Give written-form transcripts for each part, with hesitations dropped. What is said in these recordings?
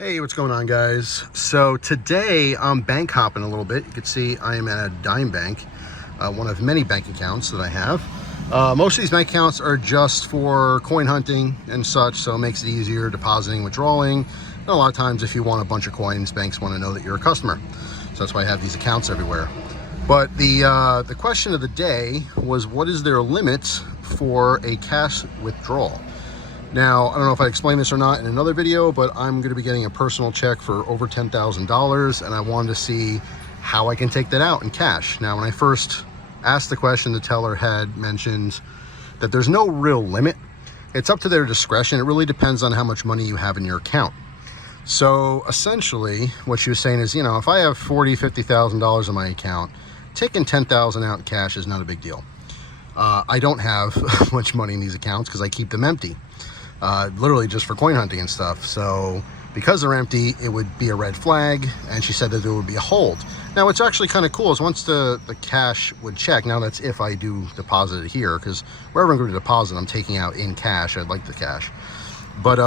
Hey, what's going on, guys? So today I'm bank hopping a little bit. You can see I am at a dime bank, one of many bank accounts that I have. Most of these bank accounts are just for coin hunting and such, so it makes it easier depositing, withdrawing. And a lot of times if you want a bunch of coins, banks want to know that you're a customer. So that's why I have these accounts everywhere. But the question of the day was, what is their limit for a cash withdrawal? Now, I don't know if I explained this or not in another video, but I'm going to be getting a personal check for over $10,000, and I wanted to see how I can take that out in cash. Now, when I first asked the question, the teller had mentioned that there's no real limit. It's up to their discretion. It really depends on how much money you have in your account. So essentially, what she was saying is, you know, if I have $40,000, $50,000 in my account, taking $10,000 out in cash is not a big deal. I don't have much money in these accounts because I keep them empty. Literally just for coin hunting and stuff. So because they're empty, it would be a red flag, and she said that there would be a hold. Now, what's actually kind of cool is once the cash would check, now that's if I do deposit it here, because wherever I'm going to deposit, I'm taking out in cash. I'd like the cash. But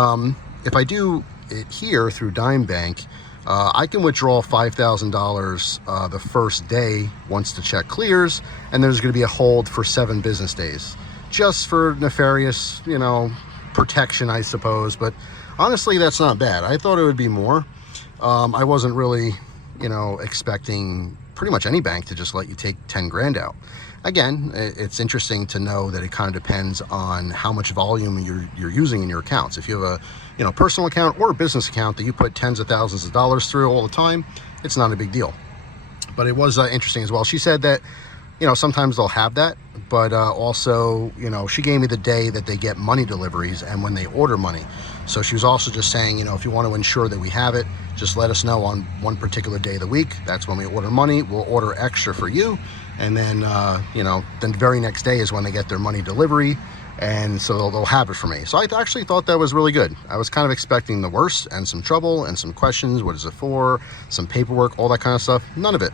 if I do it here through Dime Bank, I can withdraw $5,000 the first day once the check clears, and there's going to be a hold for 7 business days, just for nefarious, you know, protection, I suppose. But honestly, that's not bad. I thought it would be more. I wasn't really, you know, expecting pretty much any bank to just let you take 10 grand out. Again, it's interesting to know that it kind of depends on how much volume you're using in your accounts. If you have a, you know, personal account or a business account that you put tens of thousands of dollars through all the time, it's not a big deal. But it was interesting as well. She said that, you know, sometimes they'll have that, but also, you know, she gave me the day that they get money deliveries and when they order money. So she was also just saying, you know, if you want to ensure that we have it, just let us know on one particular day of the week. That's when we order money. We'll order extra for you. And then, you know, then the very next day is when they get their money delivery. And so they'll have it for me. So I actually thought that was really good. I was kind of expecting the worst and some trouble and some questions. What is it for? Some paperwork, all that kind of stuff. None of it.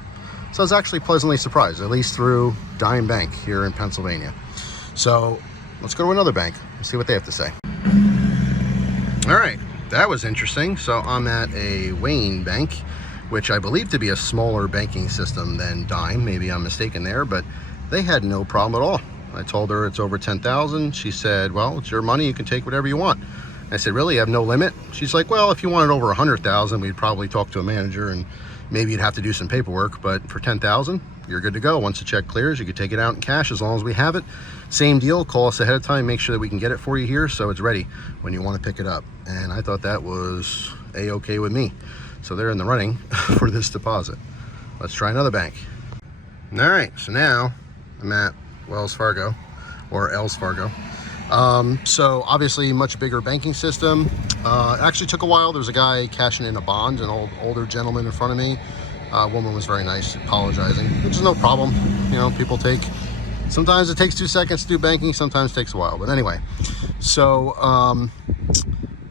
So I was actually pleasantly surprised, at least through Dime Bank here in Pennsylvania. So let's go to another bank and see what they have to say. All right, that was interesting. So I'm at a Wayne Bank, which I believe to be a smaller banking system than Dime. Maybe I'm mistaken there, but they had no problem at all. I told her it's over 10,000. She said, well, it's your money. You can take whatever you want. I said, really? You have no limit? She's like, well, if you wanted over 100,000, we'd probably talk to a manager and maybe you'd have to do some paperwork, but for 10,000, you're good to go. Once the check clears, you could take it out in cash as long as we have it. Same deal, call us ahead of time, make sure that we can get it for you here so it's ready when you want to pick it up. And I thought that was a-okay with me. So they're in the running for this deposit. Let's try another bank. All right, so now I'm at Wells Fargo, or Els Fargo. So obviously much bigger banking system. It actually took a while. There was a guy cashing in a bond, an older gentleman in front of me. Woman was very nice, apologizing, which is no problem. You know, people take, sometimes it takes 2 seconds to do banking, sometimes it takes a while. But anyway, so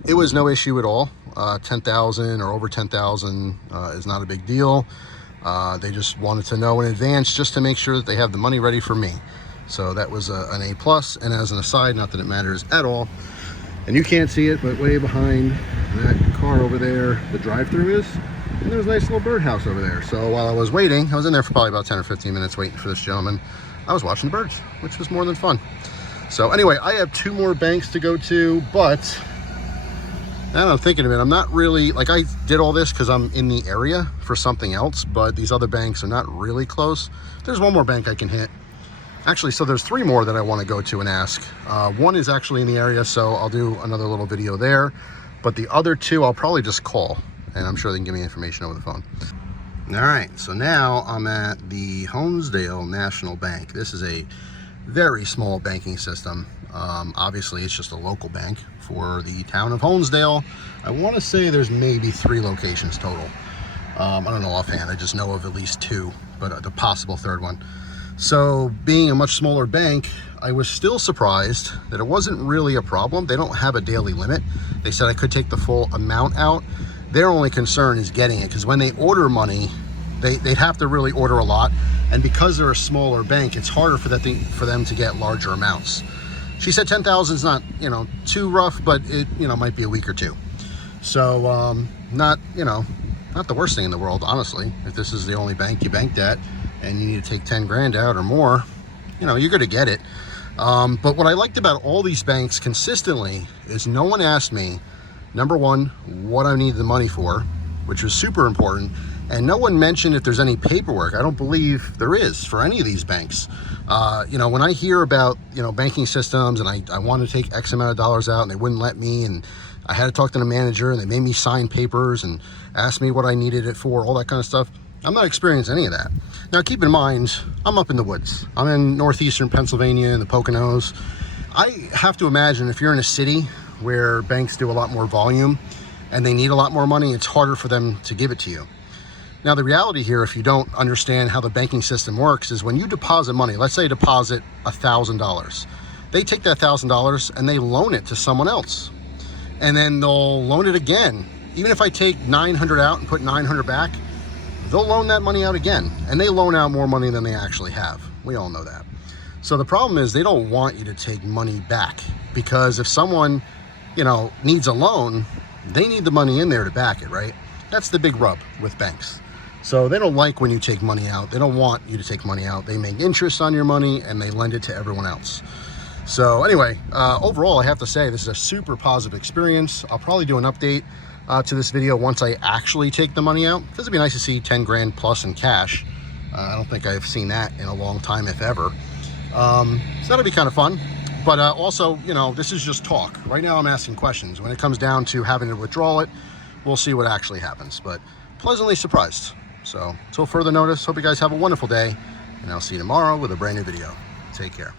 it was no issue at all. 10,000 or over 10,000 is not a big deal. They just wanted to know in advance just to make sure that they have the money ready for me. So that was an A+. And as an aside, not that it matters at all, and you can't see it, but way behind that car over there, the drive-through is, and there was a nice little birdhouse over there. So while I was waiting, I was in there for probably about 10 or 15 minutes waiting for this gentleman. I was watching the birds, which was more than fun. So anyway, I have 2 more banks to go to, but now I'm thinking of it, I'm not really, like, I did all this because I'm in the area for something else, but these other banks are not really close. There's one more bank I can hit. Actually, so there's 3 more that I want to go to and ask. One is actually in the area, so I'll do another little video there. But the other 2, I'll probably just call, and I'm sure they can give me information over the phone. All right, so now I'm at the Honesdale National Bank. This is a very small banking system. Obviously, it's just a local bank for the town of Honesdale. I want to say there's maybe 3 locations total. I don't know offhand. I just know of at least 2, but the possible 3rd one. So being a much smaller bank, I was still surprised that it wasn't really a problem. They don't have a daily limit. They said I could take the full amount out. Their only concern is getting it, because when they order money, they'd have to really order a lot. And because they're a smaller bank, it's harder for them to get larger amounts. She said 10,000 is not, you know, too rough, but it, you know, might be a week or 2. So not, you know, not the worst thing in the world, honestly. If this is the only bank you banked at and you need to take 10 grand out or more, you know, you're going to get it. But what I liked about all these banks consistently is no one asked me, number one, what I need the money for, which was super important. And no one mentioned if there's any paperwork. I don't believe there is for any of these banks. You know, when I hear about, you know, banking systems and I want to take X amount of dollars out and they wouldn't let me, and I had to talk to the manager and they made me sign papers and ask me what I needed it for, all that kind of stuff. I'm not experiencing any of that. Now, keep in mind, I'm up in the woods. I'm in northeastern Pennsylvania in the Poconos. I have to imagine if you're in a city where banks do a lot more volume and they need a lot more money, it's harder for them to give it to you. Now, the reality here, if you don't understand how the banking system works, is when you deposit money, let's say deposit $1,000, they take that $1,000 and they loan it to someone else. And then they'll loan it again. Even if I take 900 out and put 900 back, they'll loan that money out again. And they loan out more money than they actually have. We all know that. So the problem is they don't want you to take money back, because if someone, you know, needs a loan, they need the money in there to back it, right? That's the big rub with banks. So they don't like when you take money out. They don't want you to take money out. They make interest on your money and they lend it to everyone else. So anyway, overall, I have to say this is a super positive experience. I'll probably do an update to this video once I actually take the money out, because it'd be nice to see 10 grand plus in cash. I don't think I've seen that in a long time, if ever. So that'll be kind of fun. But also, you know, this is just talk. Right now I'm asking questions. When it comes down to having to withdraw it, we'll see what actually happens. But pleasantly surprised. So until further notice, hope you guys have a wonderful day, and I'll see you tomorrow with a brand new video. Take care.